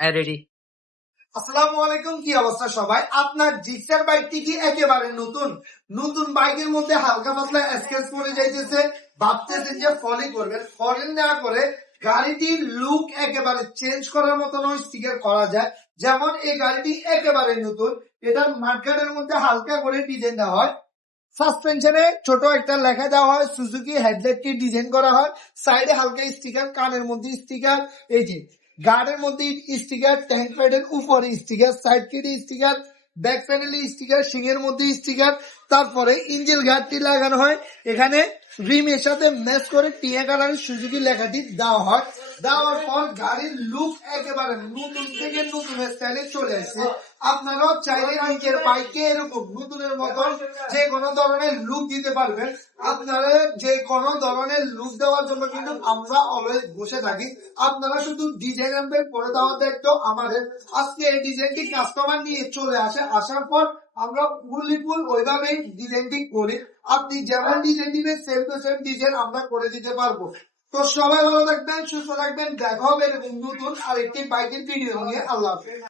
Ready. আসসালামু আলাইকুম, কি অবস্থা সবাই? আপনার জিক্সার বাইকটি কি একেবারে নতুন? নতুন বাইকের মধ্যে হালকা পাতলা স্ক্র্যাচ পড়ে যাইতেছে, ভাবতেছেন যে ফলি করবেন, ফরেন না করে গাড়িটির লুক একেবারে চেঞ্জ করার মতন স্টিকার করা যায়। যেমন এই গাড়িটি একেবারে নতুন, এটার মাঠঘাটের মধ্যে হালকা করে ডিজাইন দেওয়া হয়, সাসপেনশনে ছোট একটা লেখা দেওয়া হয়, সুজুকি হেডলাইট কে ডিজাইন করা হয়, সাইডে হালকা স্টিকার, কানের মধ্যে স্টিকার, এই যে গার্ডের মধ্যে স্টিকার, ট্যাঙ্ক প্যাডের উপরে স্টিকার, সাইড কেটে স্টিকার, ব্যাক প্যানেলে স্টিকার, সিং এর মধ্যে স্টিকার, তারপরে ইঞ্জিন গার্ডটি লাগানো হয়। এখানে রিমের সাথে ম্যাচ করে টিয়া কালারের সুজুকি লেখাটি দেওয়া হয়। দেওয়ার পর গাড়ির লুক একেবারে নতুন থেকে নতুন স্টাইলে চলে আসছে। আপনারাও চাইলে নিজের বাইকে এরকম নতুনের মতন যে কোনো ধরনের লুক দিতে পারবেন। আপনারা যে কোনো ধরনের লুক দেওয়ার জন্য কিন্তু আমরা অলওয়েজ বসে থাকি। আপনারা শুধু ডিজাইন আনবেন, করে দেওয়া দায়িত্ব আমাদের। আজকে এই ডিজাইনটি কাস্টমার নিয়ে চলে আসে, আসার পর আমরা ফুল ওইভাবেই ডিজাইনটি করি। আপনি যেমন ডিজাইন দিবেন সেম টু সেম ডিজাইন আমরা করে দিতে পারবো। তো সবাই ভালো থাকবেন, সুস্থ থাকবেন, দেখা হবে এরকম নতুন আরেকটি বাইকের ভিডিও নিয়ে। আল্লাহ হাফেজ।